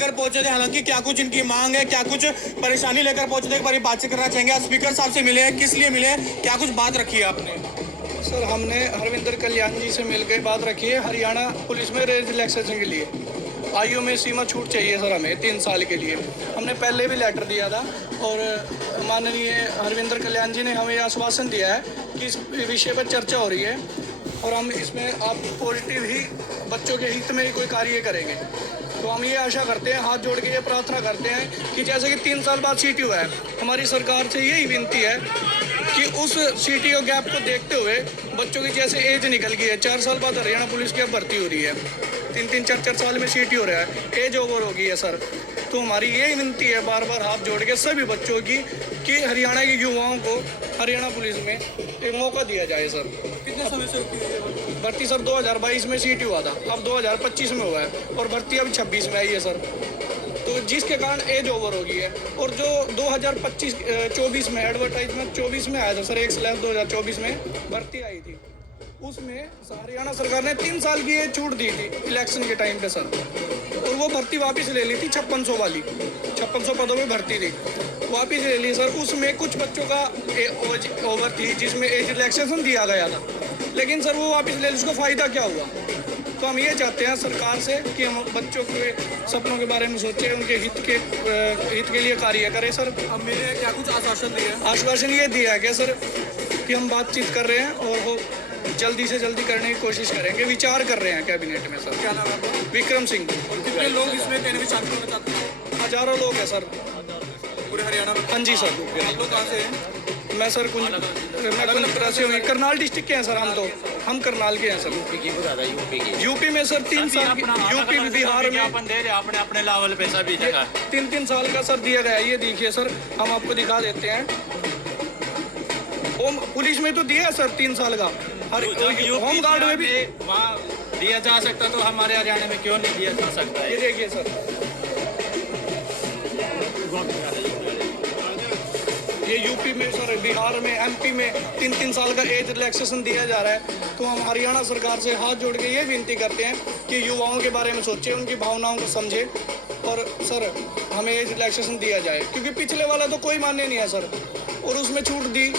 लेकर पहुंचे थे। हालांकि क्या कुछ इनकी मांग है, क्या कुछ परेशानी लेकर पहुंचे थे, एक बार बातचीत करना चाहेंगे। आप स्पीकर साहब से मिले हैं, किस लिए मिले हैं, क्या कुछ बात रखी है आपने? सर, हमने हरविंदर कल्याण जी से मिलकर बात रखी है हरियाणा पुलिस में रेज रिलैक्सेशन के लिए। आयु में सीमा छूट चाहिए सर हमें 3 साल के लिए। हमने पहले भी लेटर दिया था और माननीय हरविंदर कल्याण जी ने हमें आश्वासन दिया है कि इस विषय पर चर्चा हो रही है और हम इसमें आप पॉजिटिव ही बच्चों के हित में ही कोई कार्य करेंगे। तो हम ये आशा करते हैं, हाथ जोड़ के ये प्रार्थना करते हैं कि जैसे कि 3 साल बाद सीटी हुआ है, हमारी सरकार से यही विनती है कि उस सीटी ओ गैप को देखते हुए बच्चों की जैसे एज निकल गई है, 4 साल बाद हरियाणा पुलिस की अब भर्ती हो रही है, 3-3, 4-4 साल में सीटी हो रहा है, एज ओवर हो गई है सर। तो हमारी यही विनती है बार बार हाथ जोड़ के सभी बच्चों की कि हरियाणा के युवाओं को हरियाणा पुलिस में एक मौका दिया जाए सर। कितने समय से रुकी हुई है भर्ती सर 2022 में सीटी हुआ था, अब 2025 में हुआ है और भर्ती अभी 26 में आई है सर। तो जिसके कारण एज ओवर हो गई है। और जो 2025-24 में एडवर्टाइजमेंट 24 में आया था सर, 1/2024 में भर्ती आई थी, उसमें हरियाणा सरकार ने 3 साल की एज छूट दी थी इलेक्शन के टाइम पे सर, और वो भर्ती वापस ले ली थी 5600 वाली, 5600 पदों में भर्ती थी, वापस ले ली सर। उसमें कुछ बच्चों का एज ओवर थी जिसमें एज रिलैक्सेशन दिया गया था, लेकिन सर वो वापस ले ली, उसको फ़ायदा क्या हुआ? तो हम ये चाहते हैं सरकार से कि हम बच्चों के सपनों के बारे में सोचें, उनके हित के लिए कार्य करें सर। अब मिले क्या कुछ आश्वासन दिए? आश्वासन ये दिया है कि सर कि हम बातचीत कर रहे हैं और वो जल्दी से जल्दी करने की कोशिश करेंगे, विचार कर रहे हैं कैबिनेट में सर। क्या नाम है आपका? विक्रम सिंह। और कितने लोग इसमें कहने में शामिल होना चाहते हैं? हजारों लोग हैं सर पूरे हरियाणा में? हाँ जी सर। आप लोग कहाँ से हैं? मैं सर कुछ तरह से हूँ, करनाल डिस्ट्रिक्ट के हैं सर हम करनाल के हैं सर। यूपी में सर 3 साल यूपी बिहार में अपने अपने लेवल पे सभी जगह 3-3 साल का सर दिया गया है। ये देखिए सर, हम आपको दिखा देते हैं। पुलिस में तो दिया है सर 3 साल का, होम गार्ड में भी वहाँ दिया जा सकता, तो हमारे हरियाणा में क्यों नहीं दिया जा सकता है? ये देखिए सर, ये यूपी में सर, बिहार में, एमपी में 3-3 साल का एज रिलैक्सेशन दिया जा रहा है। तो हम हरियाणा सरकार से हाथ जोड़ के ये विनती करते हैं कि युवाओं के बारे में सोचें, उनकी भावनाओं को समझें और सर हमें एज रिलैक्सेशन दिया जाए, क्योंकि पिछले वाला तो कोई मान्य नहीं है सर, और उसमें छूट दी